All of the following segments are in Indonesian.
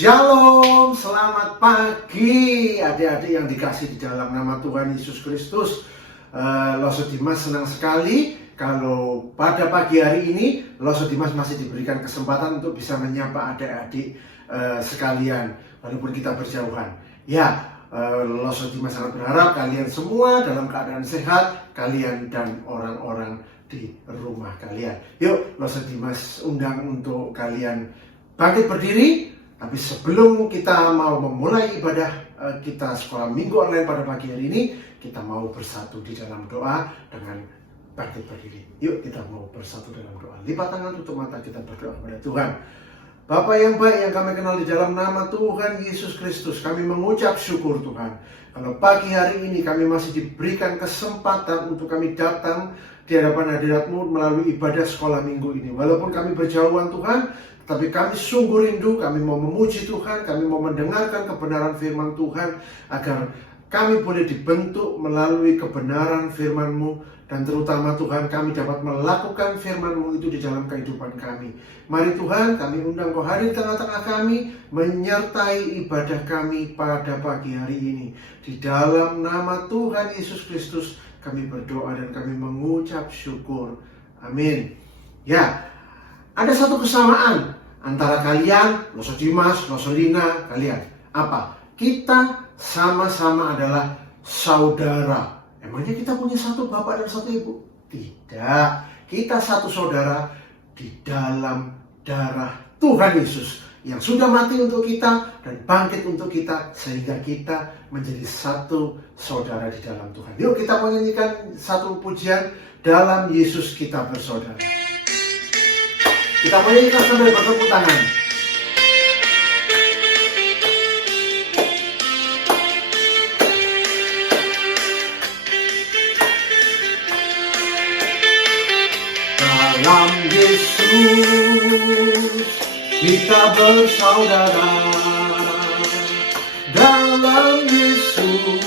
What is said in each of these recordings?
Shalom, selamat pagi adik-adik yang dikasih di dalam nama Tuhan Yesus Kristus. Loso Dimas senang sekali kalau pada pagi hari ini Loso Dimas masih diberikan kesempatan untuk bisa menyapa adik-adik sekalian walaupun kita berjauhan. Loso Dimas sangat berharap kalian semua dalam keadaan sehat, kalian dan orang-orang di rumah kalian. Yuk, Loso Dimas undang untuk kalian bangkit berdiri. Tapi sebelum kita mau memulai ibadah kita sekolah minggu online pada pagi hari ini, kita mau bersatu di dalam doa dengan bangkit berdiri. Yuk kita mau bersatu dalam doa. Lipat tangan, tutup mata, kita berdoa kepada Tuhan. Bapa yang baik yang kami kenal di dalam nama Tuhan Yesus Kristus, kami mengucap syukur Tuhan. Kalau pagi hari ini kami masih diberikan kesempatan untuk kami datang di hadapan hadirat-Mu melalui ibadah sekolah minggu ini. Walaupun kami berjauhan Tuhan, tapi kami sungguh rindu, kami mau memuji Tuhan, kami mau mendengarkan kebenaran firman Tuhan, agar kami boleh dibentuk melalui kebenaran firman-Mu, dan terutama Tuhan kami dapat melakukan firman-Mu itu di dalam kehidupan kami. Mari Tuhan, kami undang Kau hadir di tengah-tengah kami, menyertai ibadah kami pada pagi hari ini. Di dalam nama Tuhan Yesus Kristus kami berdoa dan kami mengucap syukur. Amin. Ada satu kesamaan antara kalian, Loso Dimas, Loso Lina, kalian. Apa? Kita sama-sama adalah saudara. Emangnya kita punya satu bapak dan satu ibu? Tidak. Kita satu saudara di dalam darah Tuhan Yesus yang sudah mati untuk kita dan bangkit untuk kita, sehingga kita menjadi satu saudara di dalam Tuhan. Yuk kita menyanyikan satu pujian, dalam Yesus kita bersaudara. Kita menyanyikan sambil bertepuk tangan. Dalam Yesus kita bersaudara. Dalam Yesus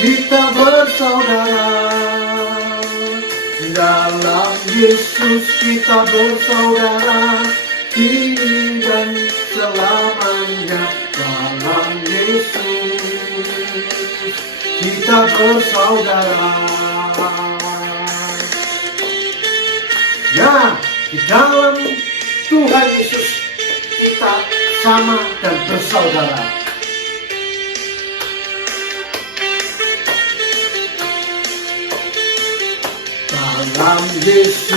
kita bersaudara. Dalam Yesus kita bersaudara, kini dan selamanya. Dalam Yesus kita bersaudara. Di dalam Tuhan Yesus kita sama dan bersaudara. Dalam Yesus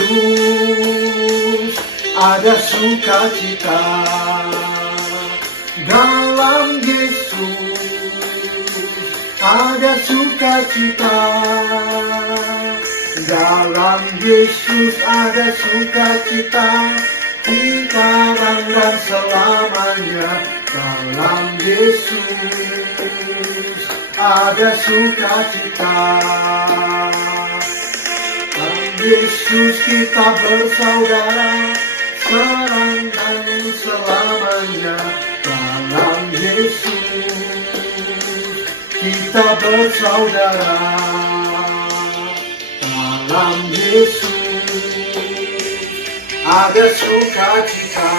ada sukacita. Dalam Yesus ada sukacita. Dalam Yesus ada sukacita, sekarang dan selamanya. Dalam Yesus ada sukacita. Yesus kita bersaudara, sekarang dan selamanya. Dalam Yesus kita bersaudara. Dalam Yesus ada sukacita.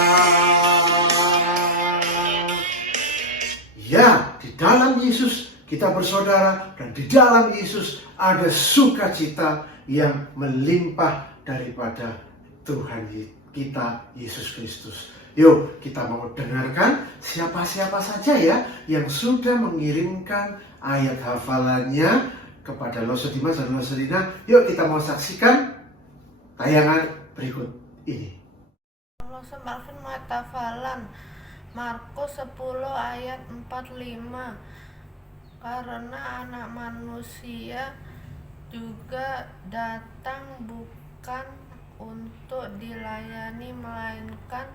Di dalam Yesus kita bersaudara, dan di dalam Yesus ada sukacita yang melimpah daripada Tuhan kita Yesus Kristus. Yuk kita mau dengarkan siapa-siapa saja ya yang sudah mengirimkan ayat hafalannya kepada Loso Dimas dan Loso Lina. Yuk kita mau saksikan tayangan berikut ini. Loso Marvin Matafalan Markus 10 ayat 45. Karena anak manusia juga datang bukan untuk dilayani, melainkan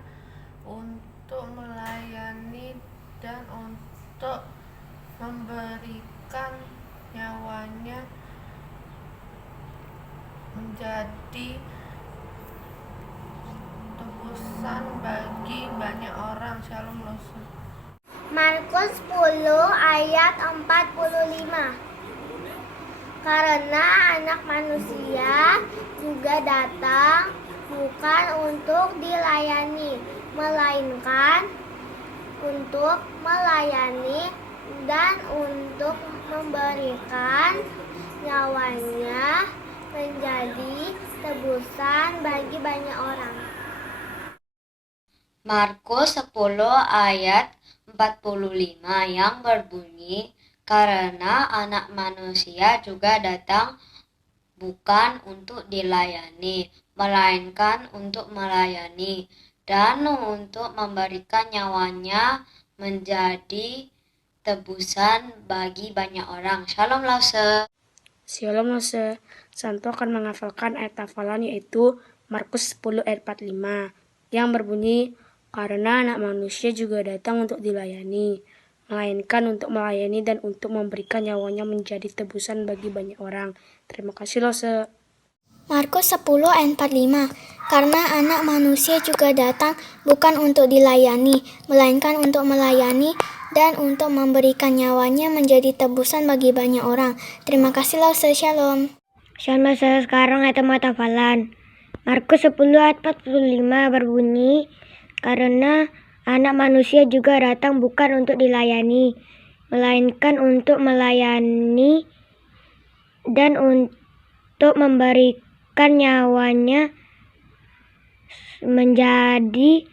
untuk melayani dan untuk memberikan nyawanya menjadi tebusan bagi banyak orang. Shalom Loso. Markus 10 ayat 45. Karena anak manusia juga datang bukan untuk dilayani, melainkan untuk melayani, dan untuk memberikan nyawanya menjadi tebusan bagi banyak orang. Markus 10 ayat 45 yang berbunyi, karena Anak Manusia juga datang bukan untuk dilayani, melainkan untuk melayani, dan untuk memberikan nyawanya menjadi tebusan bagi banyak orang. Shalom Lause. Shalom Lause. Santo akan menghafalkan ayat hafalan yaitu Markus 10 ayat 45 yang berbunyi, karena Anak Manusia juga datang untuk dilayani, melainkan untuk melayani dan untuk memberikan nyawanya menjadi tebusan bagi banyak orang. Terima kasih Lause. Markus 10 ayat 45. Karena Anak Manusia juga datang bukan untuk dilayani, melainkan untuk melayani dan untuk memberikan nyawanya menjadi tebusan bagi banyak orang. Terima kasih Lause. Shalom. Shalom Lause. Sekarang ayat hafalan. Markus 10 ayat 45 berbunyi, karena Anak Manusia juga datang bukan untuk dilayani, melainkan untuk melayani dan untuk memberikan nyawanya menjadi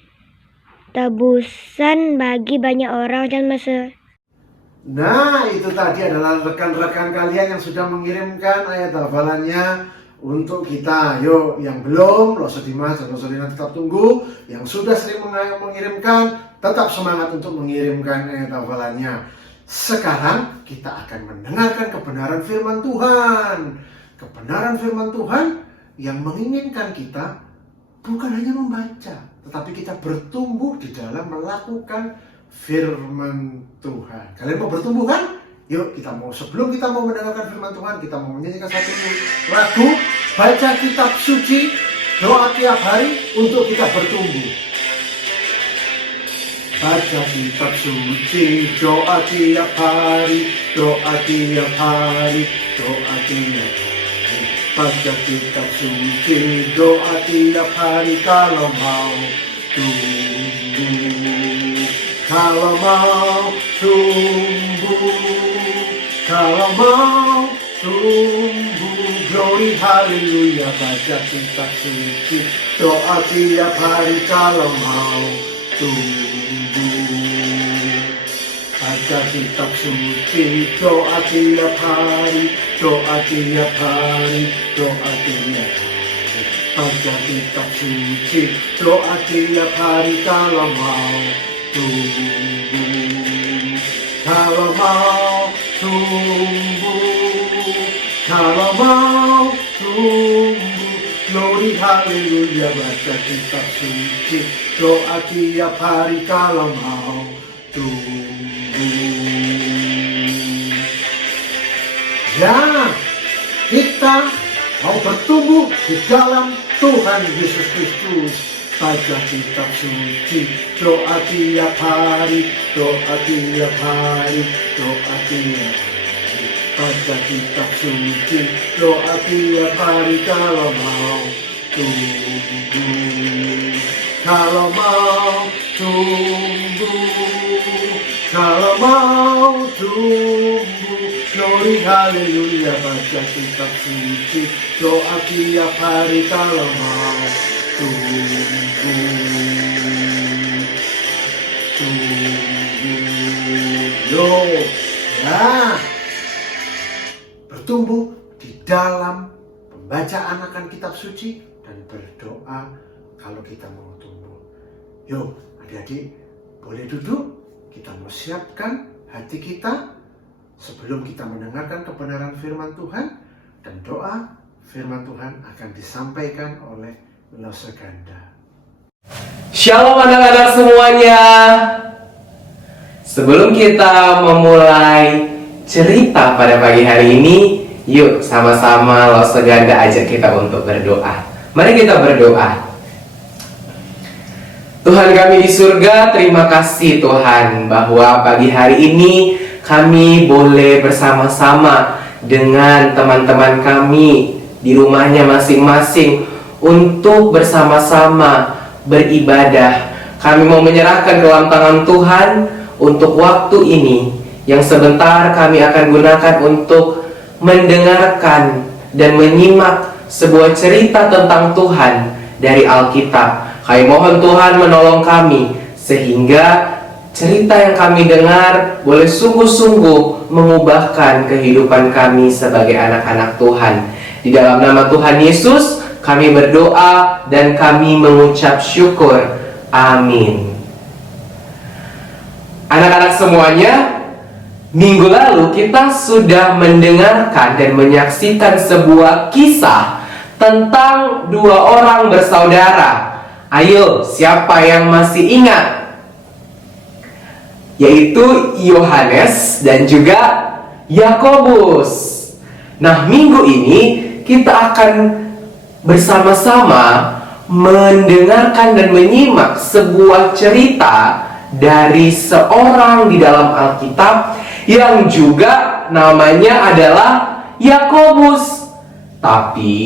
tebusan bagi banyak orang. Jangan masuk. Nah, itu tadi adalah rekan-rekan kalian yang sudah mengirimkan ayat hafalannya untuk kita. Yuk, yang belum, Lose Dimas dan Lose Lina tetap tunggu. Yang sudah sering mengirimkan, tetap semangat untuk mengirimkan ayat hafalannya. Sekarang kita akan mendengarkan kebenaran firman Tuhan. Kebenaran firman Tuhan yang menginginkan kita bukan hanya membaca, tetapi kita bertumbuh di dalam melakukan firman Tuhan. Kalian mau bertumbuh kan? Yuk, sebelum kita mau mendengarkan firman Tuhan, kita mau menyanyikan satu lagu, baca kitab suci, doa tiap hari untuk kita bertumbuh. Baca kitab suci, doa tiap hari, doa tiap hari, doa tiap hari. Baca kitab suci, doa tiap hari kalau mau tumbuh. Kalau mau tumbuh, kalau mau tumbuh, glory haleluya. Baca kitab suci, doa tiap hari kalau mau tumbuh. Baca kitab suci, doa tiap hari, doa tiap hari, doa tiap hari. Baca kitab suci, doa tiap hari kalau mau tumbuh. Kalau mau tumbuh, kalau mau tumbuh, glory haleluya. Baca kitab suci, doa tiap hari kalau mau tumbuh. Ya, kita mau bertumbuh di dalam Tuhan Yesus Kristus. Baca kitab suci, doa tiap hari, doa tiap hari, doa tiap hari. Baca kitab suci, doa tiap hari kalau mau tumbuh. Kalau mau tumbuh, kalau mau tumbuh, glory haleluya. Baca kitab suci, doa tiap hari kalau mau tumbuh. Yo, ya, bertumbuh di dalam pembacaan akan kitab suci dan berdoa kalau kita mau tumbuh. Yo, adik-adik boleh duduk. Kita mau siapkan hati kita sebelum kita mendengarkan kebenaran firman Tuhan, dan doa firman Tuhan akan disampaikan oleh Lose Ganda. Shalom anak-anak semuanya. Sebelum kita memulai cerita pada pagi hari ini, yuk sama-sama Lose Ganda ajak kita untuk berdoa. Mari kita berdoa. Tuhan kami di surga, terima kasih Tuhan bahwa pagi hari ini kami boleh bersama-sama dengan teman-teman kami di rumahnya masing-masing untuk bersama-sama beribadah, kami mau menyerahkan ke dalam tangan Tuhan untuk waktu ini yang sebentar kami akan gunakan untuk mendengarkan dan menyimak sebuah cerita tentang Tuhan dari Alkitab. Kami mohon Tuhan menolong kami sehingga cerita yang kami dengar boleh sungguh-sungguh mengubahkan kehidupan kami sebagai anak-anak Tuhan. Di dalam nama Tuhan Yesus kami berdoa dan kami mengucap syukur. Amin. Anak-anak semuanya, minggu lalu kita sudah mendengarkan dan menyaksikan sebuah kisah tentang dua orang bersaudara. Ayo, siapa yang masih ingat? Yaitu Yohanes dan juga Yakobus. Nah, minggu ini kita akan bersama-sama mendengarkan dan menyimak sebuah cerita dari seorang di dalam Alkitab yang juga namanya adalah Yakobus. Tapi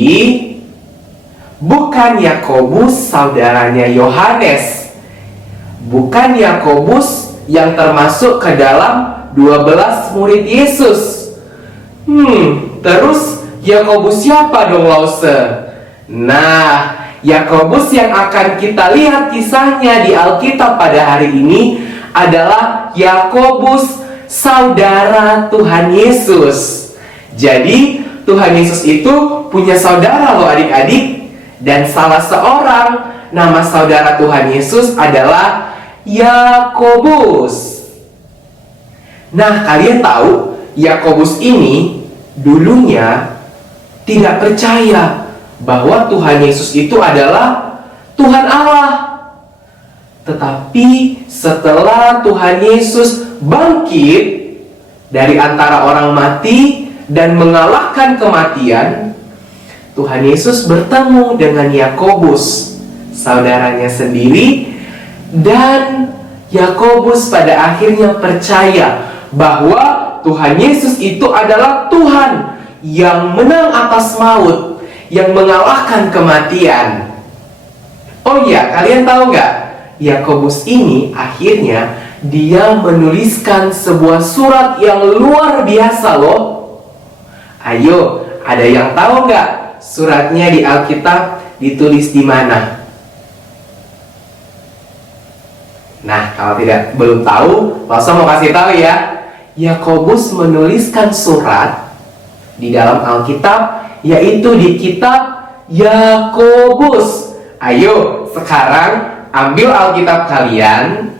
bukan Yakobus saudaranya Yohanes. Bukan Yakobus yang termasuk ke dalam 12 murid Yesus. Terus Yakobus siapa dong, Lause? Nah, Yakobus yang akan kita lihat kisahnya di Alkitab pada hari ini adalah Yakobus saudara Tuhan Yesus. Jadi Tuhan Yesus itu punya saudara loh adik-adik. Dan salah seorang nama saudara Tuhan Yesus adalah Yakobus. Nah, kalian tahu Yakobus ini dulunya tidak percaya bahwa Tuhan Yesus itu adalah Tuhan Allah. Tetapi setelah Tuhan Yesus bangkit dari antara orang mati dan mengalahkan kematian, Tuhan Yesus bertemu dengan Yakobus, saudaranya sendiri. Dan Yakobus pada akhirnya percaya bahwa Tuhan Yesus itu adalah Tuhan yang menang atas maut, yang mengalahkan kematian. Oh iya, kalian tahu nggak? Yakobus ini akhirnya dia menuliskan sebuah surat yang luar biasa loh. Ayo, ada yang tahu nggak suratnya di Alkitab ditulis di mana? Nah, kalau belum tahu, langsung mau kasih tahu ya. Yakobus menuliskan surat di dalam Alkitab, yaitu di kitab Yakobus. Ayo, sekarang ambil Alkitab kalian,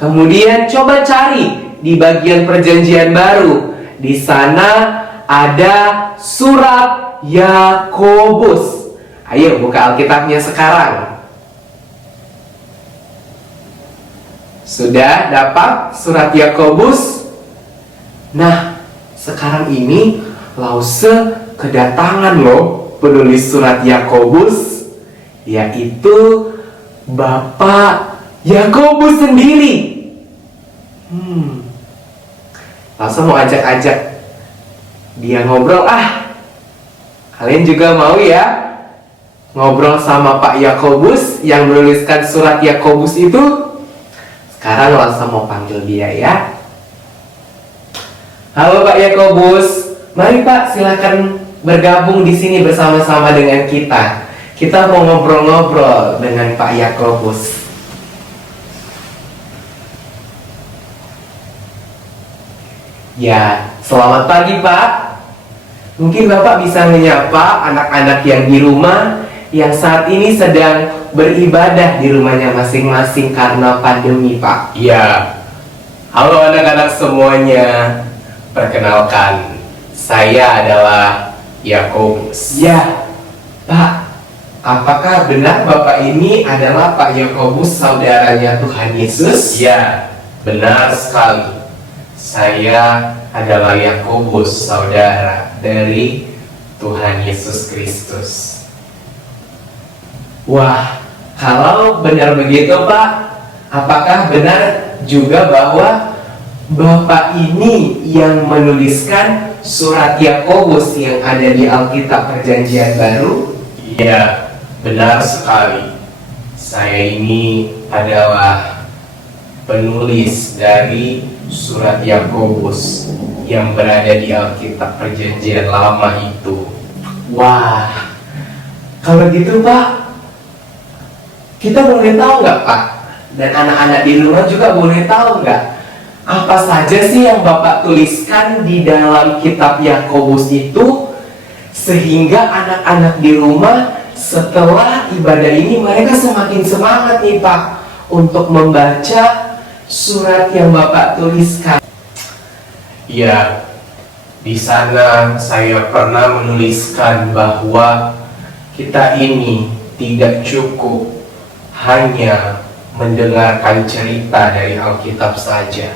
kemudian coba cari di bagian Perjanjian Baru. Di sana ada surat Yakobus. Ayo, buka Alkitabnya sekarang. Sudah dapat surat Yakobus? Nah, sekarang ini Lause kedatangan loh penulis surat Yakobus, yaitu Bapak Yakobus sendiri. Lause mau ajak-ajak dia ngobrol. Kalian juga mau ya ngobrol sama Pak Yakobus yang menuliskan surat Yakobus itu? Sekarang langsung mau panggil dia ya. Halo Pak Yakobus, mari Pak silakan bergabung di sini bersama-sama dengan kita. Kita mau ngobrol-ngobrol dengan Pak Yakobus. Ya, selamat pagi Pak. Mungkin Bapak bisa menyapa anak-anak yang di rumah yang saat ini sedang beribadah di rumahnya masing-masing karena pandemi, Pak. Iya. Halo anak-anak semuanya. Perkenalkan, saya adalah Yakobus. Ya, Pak. Apakah benar Bapak ini adalah Pak Yakobus, saudaranya Tuhan Yesus? Ya, benar sekali. Saya adalah Yakobus, saudara dari Tuhan Yesus Kristus. Wah, kalau benar begitu Pak, apakah benar juga bahwa Bapak ini yang menuliskan surat Yakobus yang ada di Alkitab Perjanjian Baru? Iya, benar sekali. Saya ini adalah penulis dari surat Yakobus yang berada di Alkitab Perjanjian Lama itu. Wah, kalau gitu Pak, kita boleh tahu nggak Pak? Dan anak-anak di rumah juga boleh tahu nggak? Apa saja sih yang Bapak tuliskan di dalam kitab Yakobus itu, sehingga anak-anak di rumah setelah ibadah ini mereka semakin semangat nih Pak untuk membaca surat yang Bapak tuliskan. Ya, di sana saya pernah menuliskan bahwa kita ini tidak cukup hanya mendengarkan cerita dari Alkitab saja,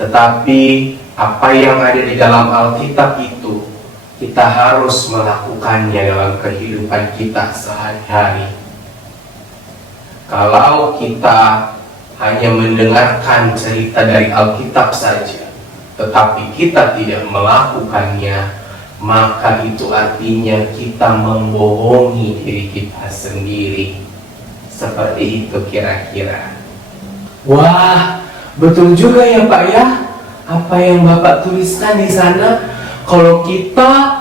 tetapi apa yang ada di dalam Alkitab itu kita harus melakukannya dalam kehidupan kita sehari-hari. Kalau kita hanya mendengarkan cerita dari Alkitab saja, tetapi kita tidak melakukannya, maka itu artinya kita membohongi diri kita sendiri. Seperti itu kira-kira. Wah, betul juga ya Pak ya, apa yang Bapak tuliskan di sana. Kalau kita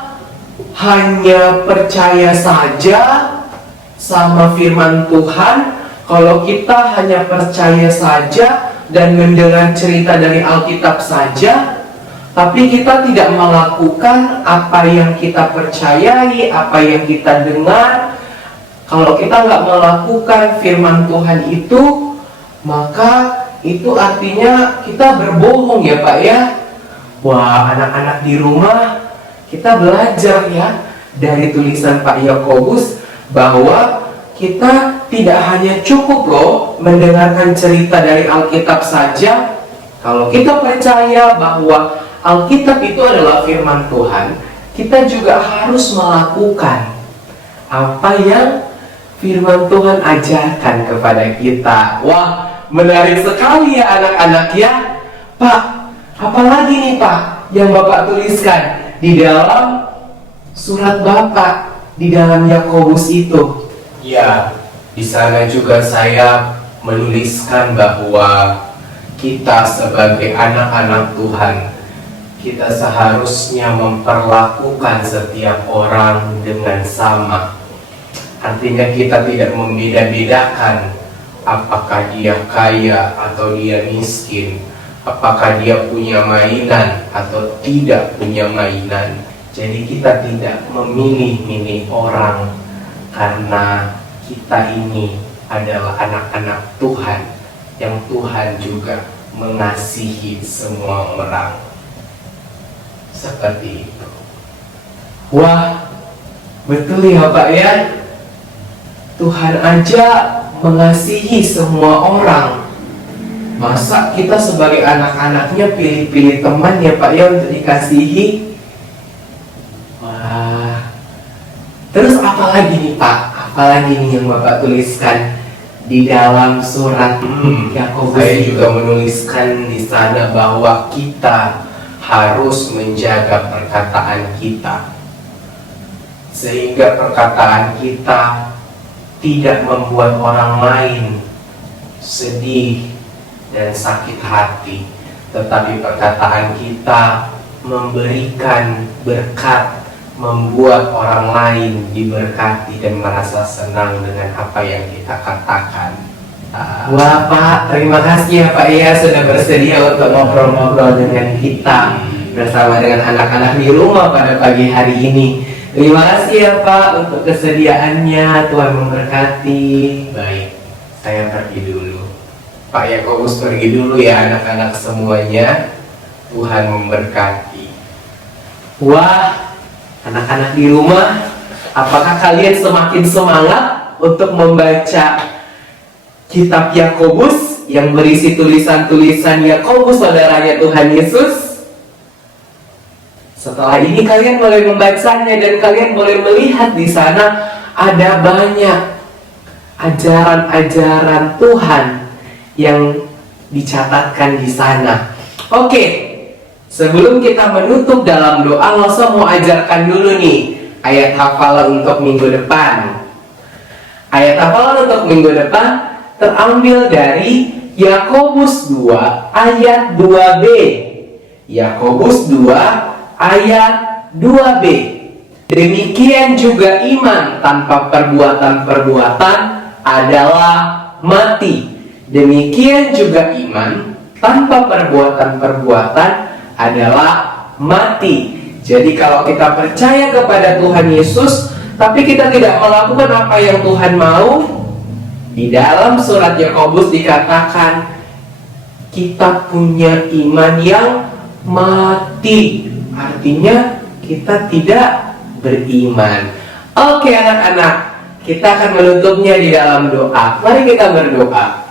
hanya percaya saja sama firman Tuhan, kalau kita hanya percaya saja dan mendengar cerita dari Alkitab saja, tapi kita tidak melakukan apa yang kita percayai, apa yang kita dengar, kalau kita nggak melakukan firman Tuhan itu, maka itu artinya kita berbohong ya Pak ya. Wah, anak-anak di rumah, kita belajar ya dari tulisan Pak Yakobus bahwa kita tidak hanya cukup loh mendengarkan cerita dari Alkitab saja. Kalau kita percaya bahwa Alkitab itu adalah firman Tuhan, kita juga harus melakukan apa yang firman Tuhan ajarkan kepada kita. Wah, menarik sekali ya anak-anak ya. Pak, apalagi nih Pak yang Bapak tuliskan di dalam surat Bapak, di dalam Yakobus itu? Ya, di sana juga saya menuliskan bahwa kita sebagai anak-anak Tuhan, kita seharusnya memperlakukan setiap orang dengan sama. Artinya kita tidak membeda-bedakan apakah dia kaya atau dia miskin, apakah dia punya mainan atau tidak punya mainan. Jadi kita tidak memilih-milih orang, karena kita ini adalah anak-anak Tuhan yang Tuhan juga mengasihi semua orang. Seperti itu. Wah, betul ya Pak ya. Tuhan aja mengasihi semua orang. Masa kita sebagai anak-anaknya pilih-pilih teman ya Pak ya untuk dikasihi? Wah. Terus apa lagi nih Pak? Apa lagi nih yang Bapak tuliskan di dalam surat Yakobus? Saya juga menuliskan di sana bahwa kita harus menjaga perkataan kita, sehingga perkataan kita tidak membuat orang lain sedih dan sakit hati, tetapi perkataan kita memberikan berkat, membuat orang lain diberkati dan merasa senang dengan apa yang kita katakan. Wah Pak, terima kasih ya Pak ya sudah bersedia untuk ngobrol-ngobrol dengan kita bersama dengan anak-anak di rumah pada pagi hari ini. Terima kasih ya Pak untuk kesediaannya, Tuhan memberkati. Baik, saya pergi dulu. Pak Yakobus pergi dulu ya anak-anak semuanya. Tuhan memberkati. Wah, anak-anak di rumah, apakah kalian semakin semangat untuk membaca kitab Yakobus yang berisi tulisan-tulisan Yakobus saudaranya Tuhan Yesus? Setelah ini kalian boleh membacanya dan kalian boleh melihat di sana ada banyak ajaran-ajaran Tuhan yang dicatatkan di sana. Oke, sebelum kita menutup dalam doa, Loso mau ajarkan dulu nih ayat hafalan untuk minggu depan. Ayat hafalan untuk minggu depan terambil dari Yakobus 2 ayat 2b. Yakobus 2 ayat 2b. Demikian juga iman tanpa perbuatan-perbuatan adalah mati. Demikian juga iman tanpa perbuatan-perbuatan adalah mati. Jadi kalau kita percaya kepada Tuhan Yesus, tapi kita tidak melakukan apa yang Tuhan mau, di dalam surat Yakobus dikatakan kita punya iman yang mati. Artinya kita tidak beriman. Oke anak-anak, kita akan menutupnya di dalam doa. Mari kita berdoa.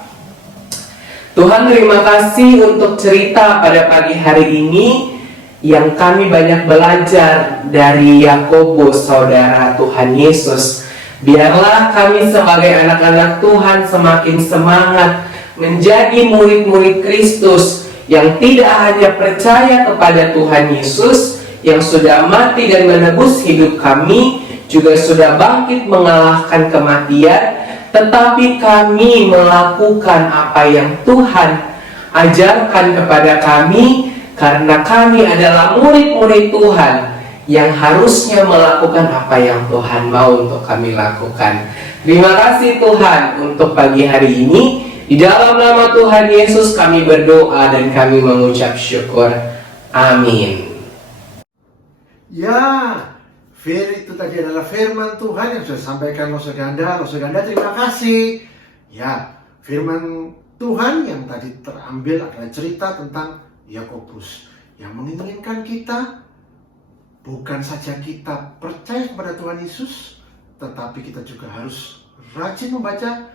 Tuhan, terima kasih untuk cerita pada pagi hari ini yang kami banyak belajar dari Yakobus, saudara Tuhan Yesus. Biarlah kami sebagai anak-anak Tuhan semakin semangat menjadi murid-murid Kristus yang tidak hanya percaya kepada Tuhan Yesus yang sudah mati dan menebus hidup kami, juga sudah bangkit mengalahkan kematian, tetapi kami melakukan apa yang Tuhan ajarkan kepada kami, karena kami adalah murid-murid Tuhan yang harusnya melakukan apa yang Tuhan mau untuk kami lakukan. Terima kasih Tuhan untuk pagi hari ini. Di dalam nama Tuhan Yesus kami berdoa dan kami mengucap syukur. Amin. Ya, itu tadi adalah firman Tuhan yang sudah disampaikan Loso Ganda. Loso Ganda, terima kasih. Ya, firman Tuhan yang tadi terambil adalah cerita tentang Yakobus yang menginginkan kita bukan saja kita percaya kepada Tuhan Yesus, tetapi kita juga harus rajin membaca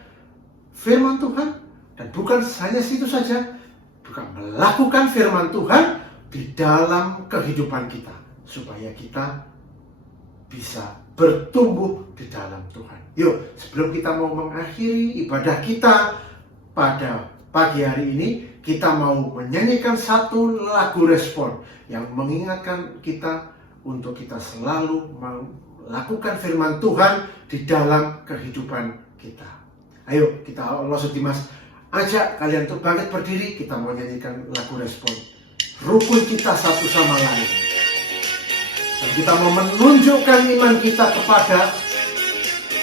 firman Tuhan, dan bukan hanya situ saja, juga melakukan firman Tuhan di dalam kehidupan kita supaya kita bisa bertumbuh di dalam Tuhan. Yuk, sebelum kita mau mengakhiri ibadah kita pada pagi hari ini, kita mau menyanyikan satu lagu respon yang mengingatkan kita untuk kita selalu melakukan firman Tuhan di dalam kehidupan kita. Ayo kita Loso Dimas ajak kalian untuk bangkit berdiri, kita mau nyanyikan lagu respon. Rukun kita satu sama lain. Dan kita mau menunjukkan iman kita kepada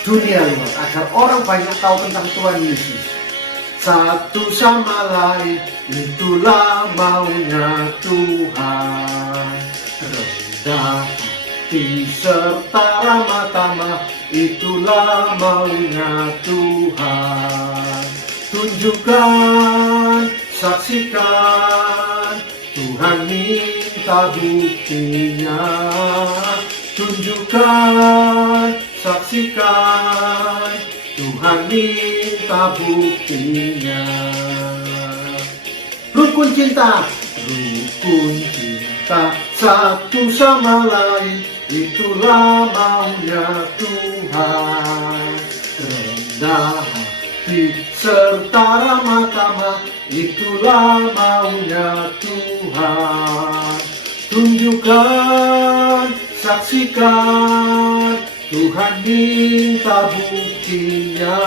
dunia luar agar orang banyak tahu tentang Tuhan Yesus. Satu sama lain, itulah maunya Tuhan. Rendah hati serta ramah tamah, itulah maunya Tuhan. Tunjukkan, saksikan, Tuhan minta buktinya. Tunjukkan, saksikan, Tuhan minta buktinya. Rukun cinta satu sama lain, itulah maunya Tuhan. Rendah hati serta ramah tamah, itulah maunya Tuhan. Tunjukkan, saksikan, Tuhan minta buktinya.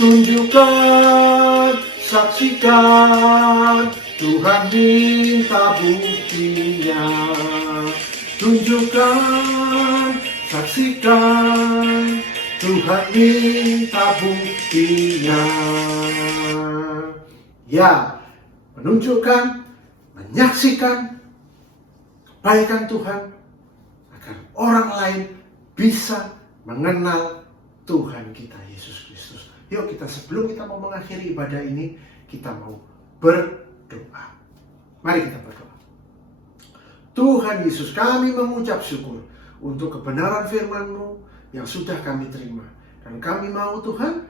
Tunjukkan, saksikan, Tuhan minta buktinya. Tunjukkan, saksikan, Tuhan minta buktinya. Ya, menunjukkan, menyaksikan kebaikan Tuhan agar orang lain bisa mengenal Tuhan kita Yesus Kristus. Yuk kita sebelum kita mau mengakhiri ibadah ini, kita mau berdoa. Mari kita berdoa. Tuhan Yesus, kami mengucap syukur untuk kebenaran firman-Mu yang sudah kami terima. Dan kami mau Tuhan,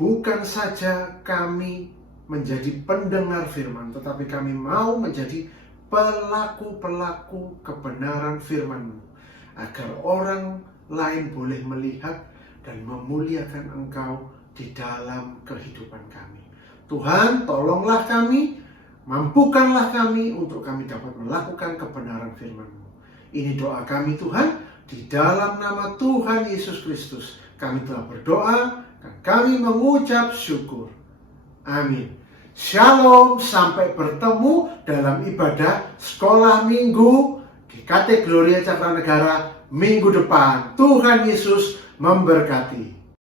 bukan saja kami menjadi pendengar firman, tetapi kami mau menjadi pelaku-pelaku kebenaran firman-Mu, agar orang lain boleh melihat dan memuliakan Engkau di dalam kehidupan kami. Tuhan, tolonglah kami, mampukanlah kami untuk kami dapat melakukan kebenaran firman-Mu. Ini doa kami Tuhan, di dalam nama Tuhan Yesus Kristus kami telah berdoa dan kami mengucap syukur. Amin. Shalom, sampai bertemu dalam ibadah sekolah minggu GKT Gloria Cakranegara minggu depan. Tuhan Yesus memberkati.